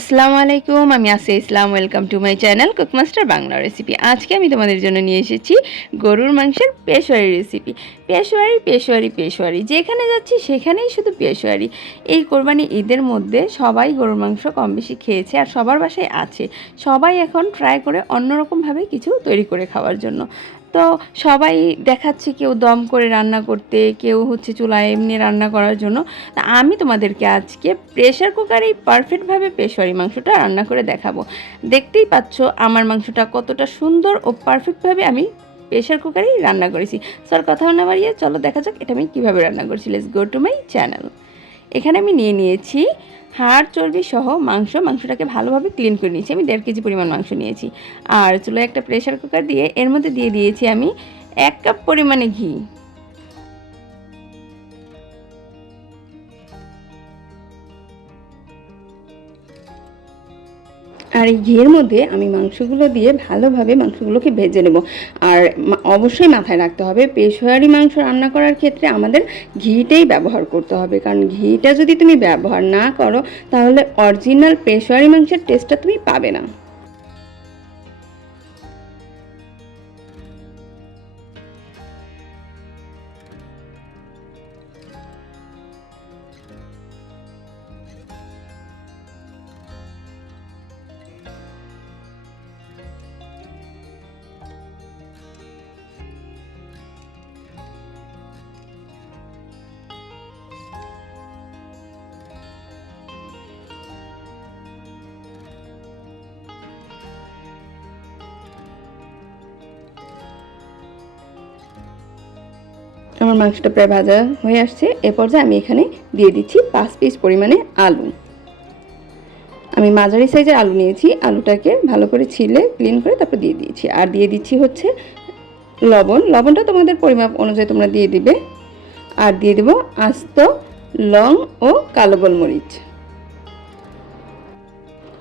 আসসালামু আলাইকুম আমি আসে Islam, welcome to my channel cookmaster Bangla recipe. আজকে আমি তোমাদের জন্য নিয়ে এসেছি গরুর মাংসের পেশোয়ারি রেসিপি। পেশোয়ারি পেশোয়ারি পেশোয়ারি যেখানে যাচ্ছি সেখানেই শুধু পেশোয়ারি এই কোরবানি ঈদের মধ্যে সবাই গরুর মাংস কম বেশি খেয়েছে আর সবার বাসায় আছে। সবাই এখন ট্রাই করে অন্যরকমভাবে কিছু তৈরি করে খাওয়ার জন্য। তো সবাই দেখাচ্ছে কেউ দম করে রান্না করতে, কেউ হচ্ছে চুলায় এমনি রান্না করার জন্য। আমি তোমাদেরকে আজকে প্রেশার কুকারেই পারফেক্টভাবে পেশোয়ারি মাংসটা রান্না করে দেখাবো। দেখতেই পাচ্ছ আমার মাংসটা কতটা সুন্দর ও পারফেক্টভাবে আমি প্রেশার কুকারেই রান্না করেছি। স্যার কথা না বাড়িয়ে চলো দেখা যাক এটা আমি কীভাবে রান্না করছি। Let's go to my channel এখানে আমি নিয়ে নিয়েছি হাড়, চর্বি সহ মাংস। মাংসটাকে ভালোভাবে ক্লিন করে নিয়েছি। আমি দেড় কেজি পরিমাণ মাংস নিয়েছি। আর চুলো একটা প্রেশার কুকার দিয়ে এর মধ্যে দিয়ে দিয়েছি আমি এক কাপ পরিমাণে ঘি। আর এই ঘিয়ের মধ্যে আমি মাংসগুলো দিয়ে ভালোভাবে মাংসগুলোকে ভেজে নেব। আর অবশ্যই মাথায় রাখতে হবে, পেশোয়ারি মাংস রান্না করার ক্ষেত্রে আমাদের ঘিটাই ব্যবহার করতে হবে। কারণ ঘিটা যদি তুমি ব্যবহার না করো, তাহলে অরিজিনাল পেশোয়ারি মাংসের টেস্টটা তুমি পাবে না। আমার মাংসটা প্রায় ভাজা হয়ে আসছে। এ পর্যায়ে আমি এখানে দিয়ে দিচ্ছি পাঁচ পিস পরিমাণে আলু। আমি মাঝারি সাইজের আলু নিয়েছি। আলুটাকে ভালো করে ছিলে ক্লিন করে তারপর দিয়ে দিয়েছি। আর দিয়ে দিচ্ছি হচ্ছে লবণ। লবণটা তোমাদের পরিমাপ অনুযায়ী তোমরা দিয়ে দিবে। আর দিয়ে দেবো আস্ত, লং ও কালো গোলমরিচ।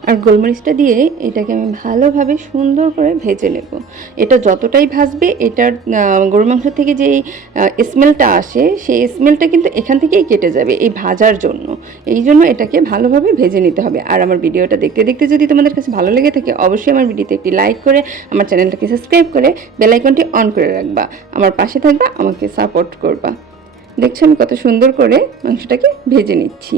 আর গোলমরিচটা দিয়ে এটাকে আমি ভালোভাবে সুন্দর করে ভেজে নেব। এটা যতটাই ভাজবে, এটার গরুর মাংস থেকে যেই স্মেলটা আসে, সেই স্মেলটা কিন্তু এখান থেকেই কেটে যাবে এই ভাজার জন্য। এই জন্য এটাকে ভালোভাবে ভেজে নিতে হবে। আর আমার ভিডিওটা দেখতে দেখতে যদি তোমাদের কাছে ভালো লেগে থাকে, অবশ্যই আমার ভিডিওতে একটি লাইক করে, আমার চ্যানেলটাকে সাবস্ক্রাইব করে বেল আইকনটি অন করে রাখবা। আমার পাশে থাকবা, আমাকে সাপোর্ট করবা। দেখছ আমি কত সুন্দর করে মাংসটাকে ভেজে নিচ্ছি।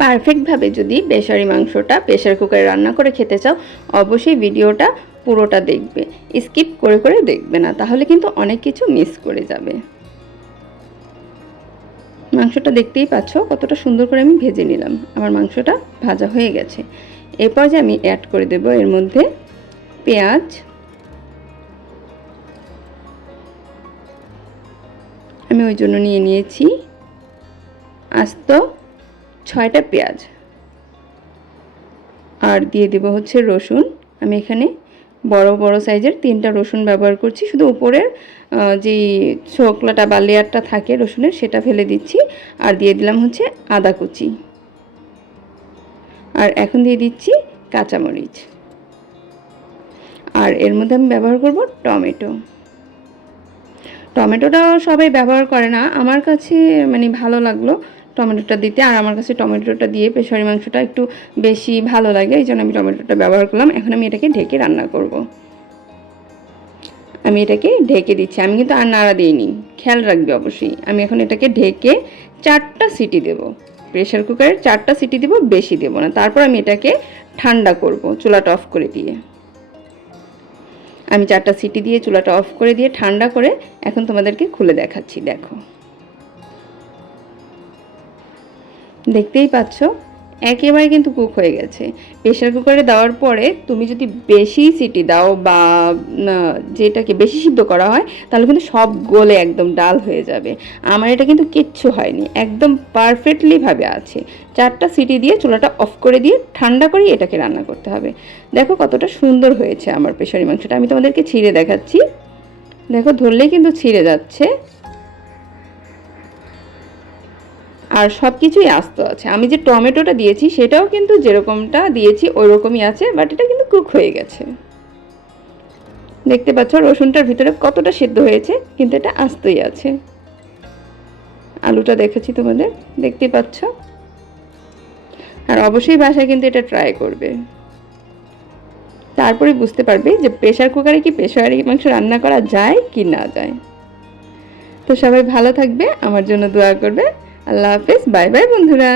পারফেক্টভাবে যদি বেসারি মাংসটা প্রেশার কুকারে রান্না করে খেতে চাও, অবশ্যই ভিডিওটা পুরোটা দেখবে। স্কিপ করে করে দেখবে না, তাহলে কিন্তু অনেক কিছু মিস করে যাবে। মাংসটা দেখতেই পাচ্ছ, কতটা সুন্দর করে আমি ভেজে নিলাম। আমার মাংসটা ভাজা হয়ে গেছে। এরপর যে আমি অ্যাড করে দেব এর মধ্যে পেঁয়াজ। আমি ওই জন্য নিয়ে নিয়েছি আস্ত ছয়টা পেঁয়াজ। আর দিয়ে দেবো হচ্ছে রসুন। আমি এখানে বড় বড় সাইজের তিনটা রসুন ব্যবহার করছি। শুধু উপরের আহ, যে শোকলাটা বা লেয়ারটা থাকে রসুনের সেটা ফেলে দিচ্ছি। আর দিয়ে দিলাম হচ্ছে আদা কুচি। আর এখন দিয়ে দিচ্ছি কাঁচামরিচ। আর এর মধ্যে আমি ব্যবহার করব টমেটো। টমেটোটা সবাই ব্যবহার করে না। আমার কাছে মানে ভালো লাগল। টমেটোটা দিতে। আর আমার কাছে টমেটোটা দিয়ে পেশারি মাংসটা একটু বেশি ভালো লাগে এই জন্য আমি টমেটোটা ব্যবহার করলাম। এখন আমি এটাকে ঢেকে রান্না করব। আমি এটাকে ঢেকে দিচ্ছি। আমি কিন্তু আর নাড়া দিইনি। খেয়াল রাখবে অবশ্যই। আমি এখন এটাকে ঢেকে চারটা সিটি দেব। প্রেশার কুকারের চারটা সিটি দেব, বেশি দেব না। তারপর আমি এটাকে ঠান্ডা করব চুলাটা অফ করে দিয়ে। আমি চারটা সিটি দিয়ে চুলাটা অফ করে দিয়ে ঠান্ডা করে এখন তোমাদেরকে খুলে দেখাচ্ছি, দেখো। দেখতেই পাচ্ছ, একেবারে কিন্তু কুক হয়ে গেছে। প্রেশার কুকারে দেওয়ার পরে তুমি যদি বেশি সিটি দাও বা যেটাকে বেশি সিদ্ধ করা হয়, তাহলে কিন্তু সব গলে একদম ডাল হয়ে যাবে। আমার এটা কিন্তু কিচ্ছু হয়নি, একদম পারফেক্টলিভাবে আছে। চারটা সিটি দিয়ে চুলাটা অফ করে দিয়ে ঠান্ডা করে এটাকে রান্না করতে হবে। দেখো কতটা সুন্দর হয়েছে আমার প্রেশারি মাংসটা। আমি তোমাদেরকে ছিঁড়ে দেখাচ্ছি। দেখো ধরলেই কিন্তু ছিঁড়ে যাচ্ছে। আর সব কিছুই আস্ত আছে। আমি যে টমেটোটা দিয়েছি, সেটাও কিন্তু যেরকমটা দিয়েছি ওই রকমই আছে বাট এটা কিন্তু কুক হয়ে গেছে। দেখতে পাচ্ছ, রসুনটার ভিতরে কতটা সেদ্ধ হয়েছে, কিন্তু এটা আস্তই আছে। আলুটা দেখেছি তোমাদের? দেখতে পাচ্ছ? আর অবশ্যই বাসায় কিন্তু এটা ট্রাই করবে। তারপরে বুঝতে পারবে যে প্রেশার কুকারে কি পেশোয়ারি মাংস রান্না করা যায় কি না যায়। তো সবাই ভালো থাকবে, আমার জন্য দোয়া করবে। আল্লাহ হাফেজ বাই বাই বন্ধুরা।